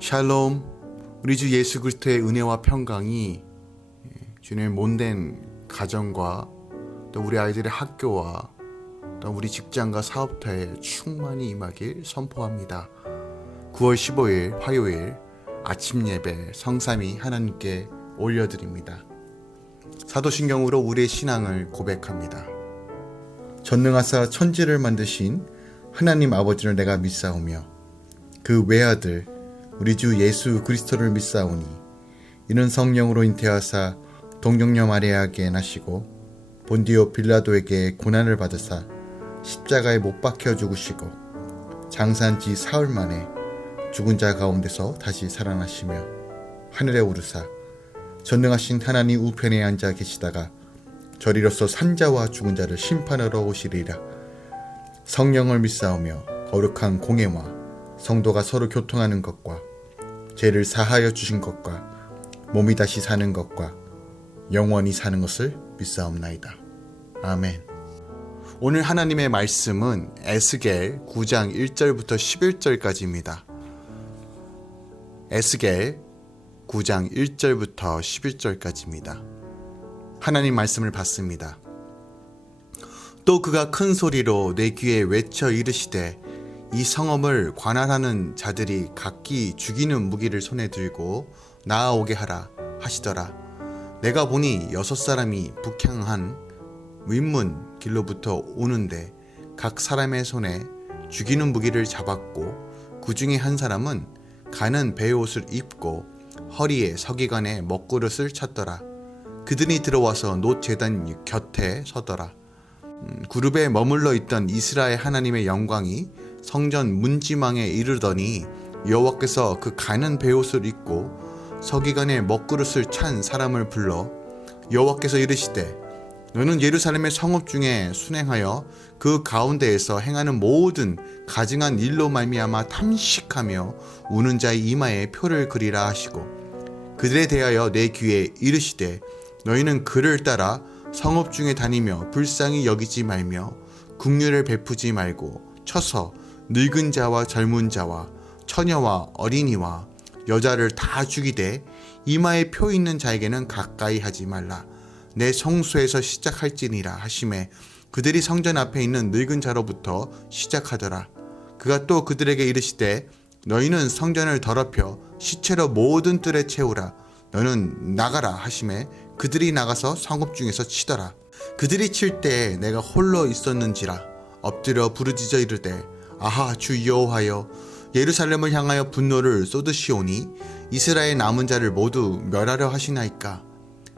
샬롬. 우리 주 예수 그리스도의 은혜와 평강이 주님의 몸된 가정과 또 우리 아이들의 학교와 또 우리 직장과 사업터에 충만히 임하길 선포합니다. 9월 15일 화요일 아침 예배 성삼위 하나님께 올려드립니다. 사도신경으로 우리의 신앙을 고백합니다. 전능하사 천지를 만드신 하나님 아버지를 내가 믿사오며 그 외아들 우리 주 예수 그리스도를 믿사오니 이는 성령으로 잉태하사 동정녀 마리아에게 나시고 본디오 빌라도에게 고난을 받으사 십자가에 못 박혀 죽으시고 장사한 지 사흘 만에 죽은 자 가운데서 다시 살아나시며 하늘에 오르사 전능하신 하나님 우편에 앉아 계시다가 저리로서 산자와 죽은 자를 심판하러 오시리라. 성령을 믿사오며 거룩한 공예와 성도가 서로 교통하는 것과 죄를 사하여 주신 것과 몸이 다시 사는 것과 영원히 사는 것을 믿사옵나이다. 아멘. 오늘 하나님의 말씀은 에스겔 9장 1절부터 11절까지입니다. 에스겔 9장 1절부터 11절까지입니다. 하나님 말씀을 받습니다. 또 그가 큰 소리로 내 귀에 외쳐 이르시되 이 성읍을 관할하는 자들이 각기 죽이는 무기를 손에 들고 나아오게 하라 하시더라. 내가 보니 6사람이 북향한 윗문 길로부터 오는데 각 사람의 손에 죽이는 무기를 잡았고 그 중에 한 사람은 가는 베옷을 입고 허리에 서기관에 먹그릇을 찼더라. 그들이 들어와서 놋 제단 곁에 서더라. 그룹에 머물러 있던 이스라엘 하나님의 영광이 성전 문지망에 이르더니 여호와께서 그 가는 베옷을 입고 서기관에 먹그릇을 찬 사람을 불러 여호와께서 이르시되 너는 예루살렘의 성읍 중에 순행하여 그 가운데에서 행하는 모든 가증한 일로 말미암아 탐식하며 우는 자의 이마에 표를 그리라 하시고 그들에 대하여 내 귀에 이르시되 너희는 그를 따라 성읍 중에 다니며 불쌍히 여기지 말며 긍휼을 베푸지 말고 쳐서 늙은 자와 젊은 자와 처녀와 어린이와 여자를 다 죽이되 이마에 표 있는 자에게는 가까이 하지 말라. 내 성소에서 시작할지니라 하시매 그들이 성전 앞에 있는 늙은 자로부터 시작하더라. 그가 또 그들에게 이르시되 너희는 성전을 더럽혀 시체로 모든 뜰에 채우라. 너는 나가라 하시매 그들이 나가서 성읍 중에서 치더라. 그들이 칠 때 내가 홀로 있었는지라 엎드려 부르짖어 이르되 아하 주 여호와여 예루살렘을 향하여 분노를 쏟으시오니 이스라엘 남은 자를 모두 멸하려 하시나이까.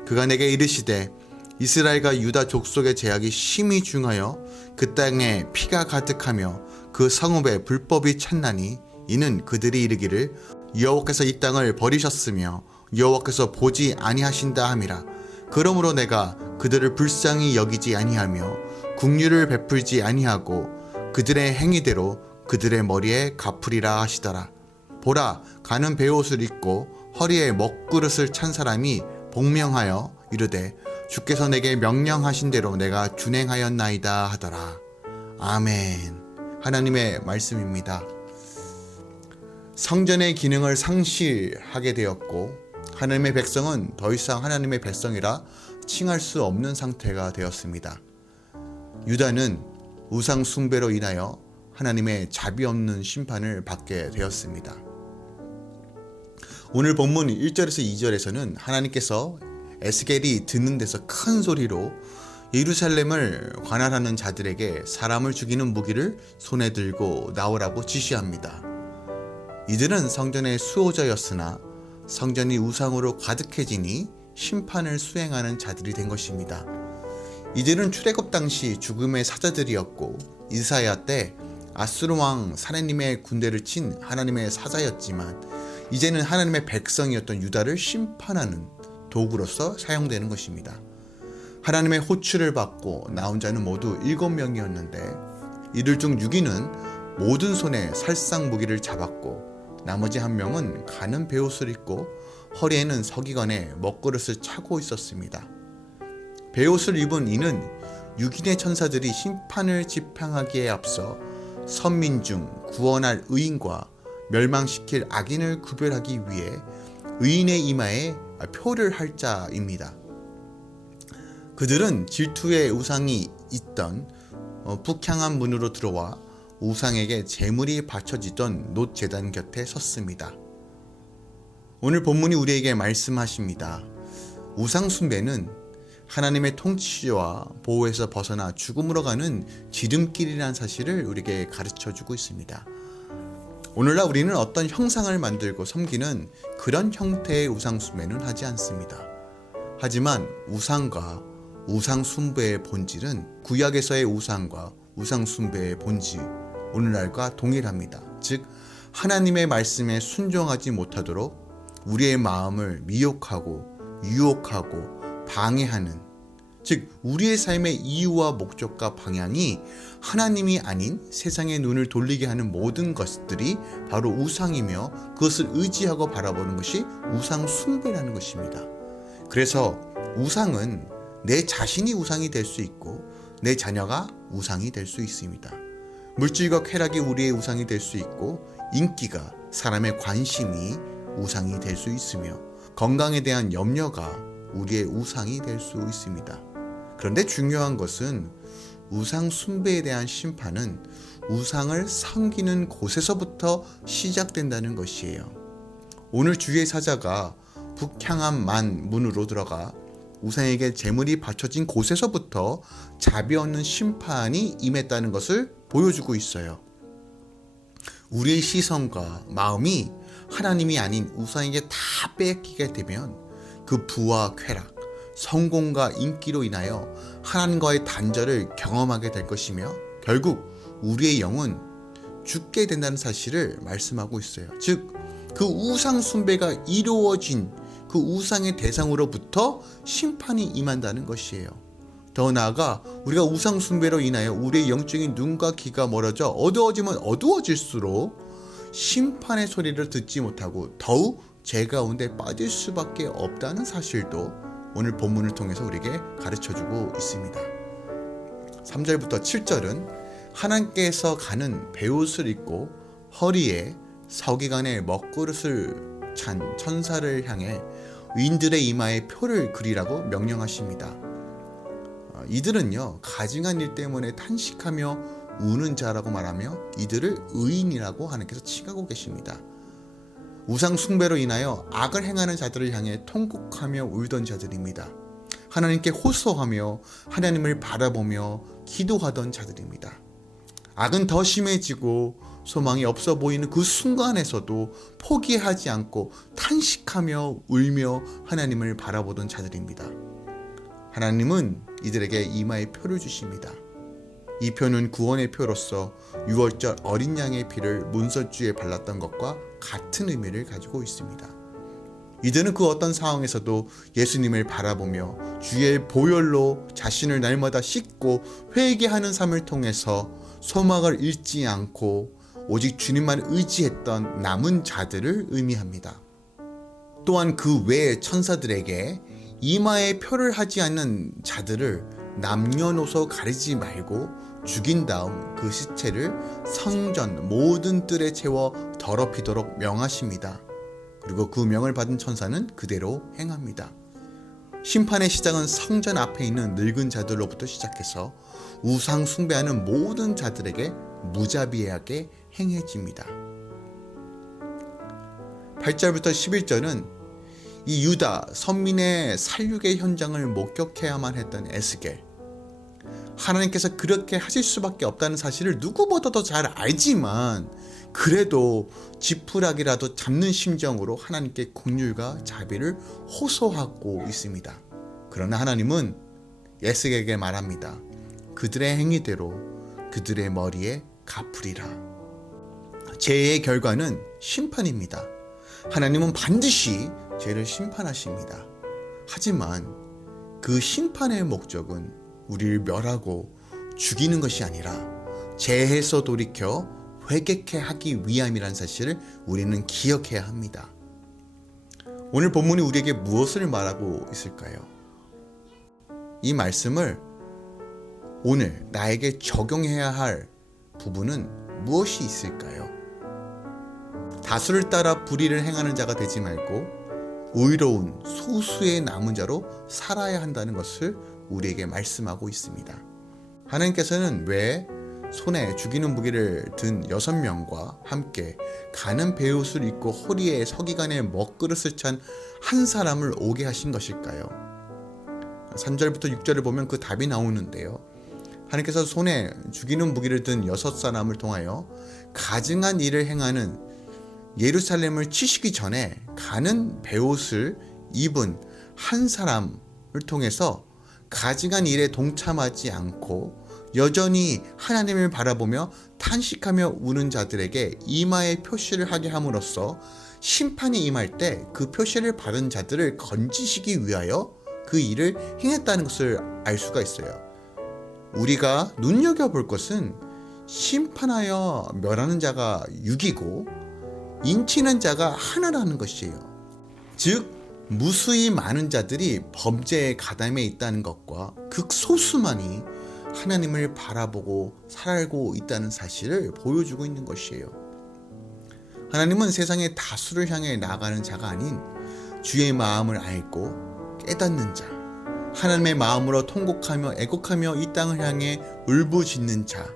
그가 내게 이르시되 이스라엘과 유다 족속의 제약이 심히 중하여 그 땅에 피가 가득하며 그 성읍에 불법이 찼나니 이는 그들이 이르기를 여호와께서 이 땅을 버리셨으며 여호와께서 보지 아니하신다 함이라. 그러므로 내가 그들을 불쌍히 여기지 아니하며 긍휼을 베풀지 아니하고 그들의 행위대로 그들의 머리에 갚으리라 하시더라. 보라 가는 베옷을 입고 허리에 먹그릇을 찬 사람이 복명하여 이르되 주께서 내게 명령하신 대로 내가 준행하였나이다 하더라. 아멘. 하나님의 말씀입니다. 성전의 기능을 상실하게 되었고 하나님의 백성은 더 이상 하나님의 백성이라 칭할 수 없는 상태가 되었습니다. 유다는 우상 숭배로 인하여 하나님의 자비 없는 심판을 받게 되었습니다. 오늘 본문 1절에서 2절에서는 하나님께서 에스겔이 듣는 데서 큰 소리로 예루살렘을 관할하는 자들에게 사람을 죽이는 무기를 손에 들고 나오라고 지시합니다. 이들은 성전의 수호자였으나 성전이 우상으로 가득해지니 심판을 수행하는 자들이 된 것입니다. 이들은 출애굽 당시 죽음의 사자들이었고 이사야 때 아수르 왕 사내님의 군대를 친 하나님의 사자였지만 이제는 하나님의 백성이었던 유다를 심판하는 도구로서 사용되는 것입니다. 하나님의 호출을 받고 나온 자는 모두 7명이었는데 이들 중 6인은 모든 손에 살상 무기를 잡았고 나머지 한 명은 가는 베옷을 입고 허리에는 서기관에 먹그릇을 차고 있었습니다. 베옷을 입은 이는 6인의 천사들이 심판을 지팡하기에 앞서 선민 중 구원할 의인과 멸망시킬 악인을 구별하기 위해 의인의 이마에 표를 할 자입니다. 그들은 질투의 우상이 있던 북향한 문으로 들어와 우상에게 제물이 바쳐지던 놋 제단 곁에 섰습니다. 오늘 본문이 우리에게 말씀하십니다. 우상 숭배는 하나님의 통치와 보호에서 벗어나 죽음으로 가는 지름길이라는 사실을 우리에게 가르쳐주고 있습니다. 오늘날 우리는 어떤 형상을 만들고 섬기는 그런 형태의 우상 숭배는 하지 않습니다. 하지만 우상과 우상 숭배의 본질은 구약에서의 우상과 우상 숭배의 본질, 오늘날과 동일합니다. 즉 하나님의 말씀에 순종하지 못하도록 우리의 마음을 미혹하고 유혹하고 방해하는, 즉 우리의 삶의 이유와 목적과 방향이 하나님이 아닌 세상의 눈을 돌리게 하는 모든 것들이 바로 우상이며 그것을 의지하고 바라보는 것이 우상 숭배라는 것입니다. 그래서 우상은 내 자신이 우상이 될 수 있고 내 자녀가 우상이 될 수 있습니다. 물질과 쾌락이 우리의 우상이 될 수 있고 인기가, 사람의 관심이 우상이 될 수 있으며 건강에 대한 염려가 우리의 우상이 될 수 있습니다. 그런데 중요한 것은 우상 숭배에 대한 심판은 우상을 섬기는 곳에서부터 시작된다는 것이에요. 오늘 주의 사자가 북향한 만 문으로 들어가 우상에게 제물이 바쳐진 곳에서부터 자비 없는 심판이 임했다는 것을 보여주고 있어요. 우리의 시선과 마음이 하나님이 아닌 우상에게 다 뺏기게 되면 그 부와 쾌락, 성공과 인기로 인하여 하나님과의 단절을 경험하게 될 것이며 결국 우리의 영은 죽게 된다는 사실을 말씀하고 있어요. 즉, 그 우상 숭배가 이루어진 그 우상의 대상으로부터 심판이 임한다는 것이에요. 더 나아가 우리가 우상 숭배로 인하여 우리의 영적인 눈과 귀가 멀어져 어두워지면 어두워질수록 심판의 소리를 듣지 못하고 더욱 죄 가운데 빠질 수밖에 없다는 사실도 오늘 본문을 통해서 우리에게 가르쳐주고 있습니다. 3절부터 7절은 하나님께서 가는 베옷을 입고 허리에 서기관의 먹그릇을 찬 천사를 향해 의인들의 이마에 표를 그리라고 명령하십니다. 이들은요, 가증한 일 때문에 탄식하며 우는 자라고 말하며 이들을 의인이라고 하나님께서 칭하고 계십니다. 우상 숭배로 인하여 악을 행하는 자들을 향해 통곡하며 울던 자들입니다. 하나님께 호소하며 하나님을 바라보며 기도하던 자들입니다. 악은 더 심해지고 소망이 없어 보이는 그 순간에서도 포기하지 않고 탄식하며 울며 하나님을 바라보던 자들입니다. 하나님은 이들에게 이마에 표를 주십니다. 이 표는 구원의 표로서 유월절 어린 양의 피를 문설주에 발랐던 것과 같은 의미를 가지고 있습니다. 이들은 그 어떤 상황에서도 예수님을 바라보며 주의 보혈로 자신을 날마다 씻고 회개하는 삶을 통해서 소망을 잃지 않고 오직 주님만 의지했던 남은 자들을 의미합니다. 또한 그 외의 천사들에게 이마에 표를 하지 않는 자들을 남녀노소 가리지 말고 죽인 다음 그 시체를 성전 모든 뜰에 채워 더럽히도록 명하십니다. 그리고 그 명을 받은 천사는 그대로 행합니다. 심판의 시작은 성전 앞에 있는 늙은 자들로부터 시작해서 우상 숭배하는 모든 자들에게 무자비하게 행해집니다. 8절부터 11절은 이 유다 선민의 살육의 현장을 목격해야만 했던 에스겔, 하나님께서 그렇게 하실 수밖에 없다는 사실을 누구보다도 잘 알지만 그래도 지푸라기라도 잡는 심정으로 하나님께 긍휼과 자비를 호소하고 있습니다. 그러나 하나님은 에스겔에게 말합니다. 그들의 행위대로 그들의 머리에 갚으리라. 죄의 결과는 심판입니다. 하나님은 반드시 죄를 심판하십니다. 하지만 그 심판의 목적은 우리를 멸하고 죽이는 것이 아니라 죄에서 돌이켜 회개케 하기 위함이라는 사실을 우리는 기억해야 합니다. 오늘 본문이 우리에게 무엇을 말하고 있을까요? 이 말씀을 오늘 나에게 적용해야 할 부분은 무엇이 있을까요? 다수를 따라 불의를 행하는 자가 되지 말고 의로운 소수의 남은 자로 살아야 한다는 것을 우리에게 말씀하고 있습니다. 하나님께서는 왜 손에 죽이는 무기를 든 6명과 함께 가는 베옷을 입고 허리에 서기관의 먹그릇을 찬 한 사람을 오게 하신 것일까요? 3절부터 6절을 보면 그 답이 나오는데요. 하나님께서 손에 죽이는 무기를 든 6사람을 통하여 가증한 일을 행하는 예루살렘을 치시기 전에 가는 베옷을 입은 한 사람을 통해서 가증한 일에 동참하지 않고 여전히 하나님을 바라보며 탄식하며 우는 자들에게 이마에 표시를 하게 함으로써 심판이 임할 때 그 표시를 받은 자들을 건지시기 위하여 그 일을 행했다는 것을 알 수가 있어요. 우리가 눈여겨볼 것은 심판하여 멸하는 자가 6이고 인치는 자가 하나라는 것이에요. 즉 무수히 많은 자들이 범죄에 가담해 있다는 것과 극소수만이 하나님을 바라보고 살고 있다는 사실을 보여주고 있는 것이에요. 하나님은 세상의 다수를 향해 나아가는 자가 아닌 주의 마음을 알고 깨닫는 자, 하나님의 마음으로 통곡하며 애곡하며 이 땅을 향해 울부짖는 자,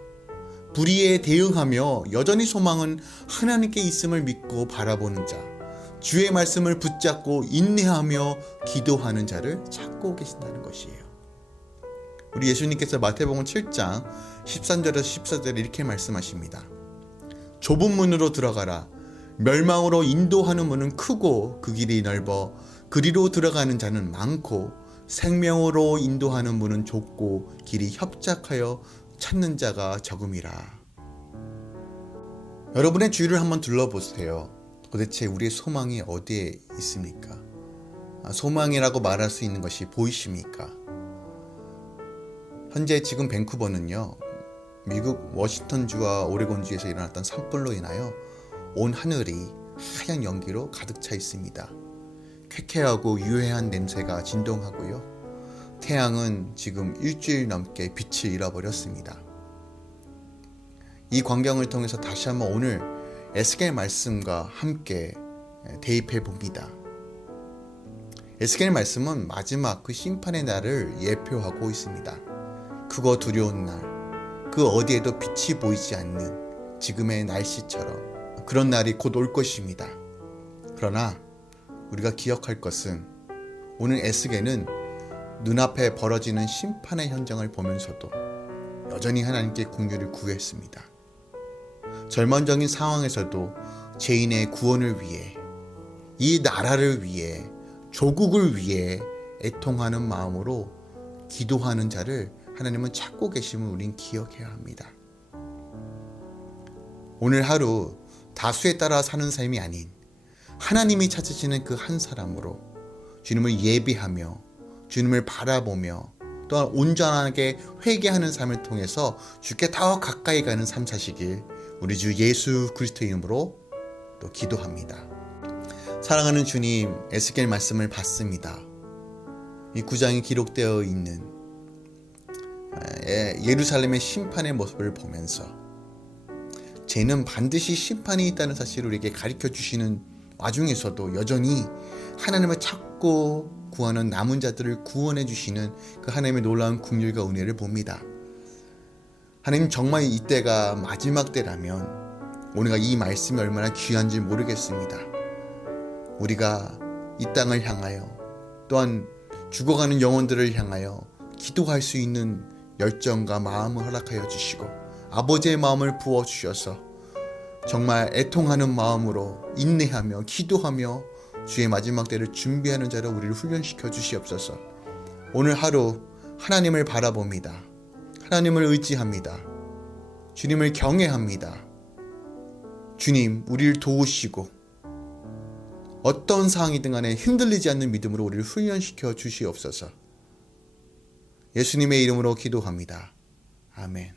불의에 대응하며 여전히 소망은 하나님께 있음을 믿고 바라보는 자, 주의 말씀을 붙잡고 인내하며 기도하는 자를 찾고 계신다는 것이에요. 우리 예수님께서 마태복음 7장 13절에서 14절에 이렇게 말씀하십니다. 좁은 문으로 들어가라. 멸망으로 인도하는 문은 크고 그 길이 넓어 그리로 들어가는 자는 많고 생명으로 인도하는 문은 좁고 길이 협착하여 찾는 자가 적음이라. 여러분의 주위를 한번 둘러보세요. 도대체 우리의 소망이 어디에 있습니까? 소망이라고 말할 수 있는 것이 보이십니까? 현재 지금 밴쿠버는요, 미국 워싱턴주와 오레곤주에서 일어났던 산불로 인하여 온 하늘이 하얀 연기로 가득 차 있습니다. 쾌쾌하고 유해한 냄새가 진동하고요. 태양은 지금 일주일 넘게 빛을 잃어버렸습니다. 이 광경을 통해서 다시 한번 오늘 에스겔 말씀과 함께 대입해 봅니다. 에스겔 말씀은 마지막 그 심판의 날을 예표하고 있습니다. 크고 두려운 날, 그 어디에도 빛이 보이지 않는 지금의 날씨처럼 그런 날이 곧 올 것입니다. 그러나 우리가 기억할 것은 오늘 에스겔은 눈앞에 벌어지는 심판의 현장을 보면서도 여전히 하나님께 긍휼을 구했습니다. 절망적인 상황에서도 죄인의 구원을 위해, 이 나라를 위해, 조국을 위해 애통하는 마음으로 기도하는 자를 하나님은 찾고 계심을 우린 기억해야 합니다. 오늘 하루 다수에 따라 사는 삶이 아닌 하나님이 찾으시는 그 한 사람으로 주님을 예비하며 주님을 바라보며 또한 온전하게 회개하는 삶을 통해서 주께 더 가까이 가는 삶 사시길 우리 주 예수 그리스도의 이름으로 또 기도합니다. 사랑하는 주님, 에스겔 말씀을 봤습니다. 이 9장에 기록되어 있는 예루살렘의 심판의 모습을 보면서 죄는 반드시 심판이 있다는 사실을 우리에게 가르쳐 주시는 와중에서도 여전히 하나님을 찾고 구하는 남은 자들을 구원해 주시는 그 하나님의 놀라운 긍휼과 은혜를 봅니다. 하나님, 정말 이때가 마지막 때라면 우리가 이 말씀이 얼마나 귀한지 모르겠습니다. 우리가 이 땅을 향하여 또한 죽어가는 영혼들을 향하여 기도할 수 있는 열정과 마음을 허락하여 주시고 아버지의 마음을 부어주셔서 정말 애통하는 마음으로 인내하며 기도하며 주의 마지막 때를 준비하는 자로 우리를 훈련시켜 주시옵소서. 오늘 하루 하나님을 바라봅니다. 하나님을 의지합니다. 주님을 경외합니다. 주님, 우리를 도우시고 어떤 상황이든 간에 흔들리지 않는 믿음으로 우리를 훈련시켜 주시옵소서. 예수님의 이름으로 기도합니다. 아멘.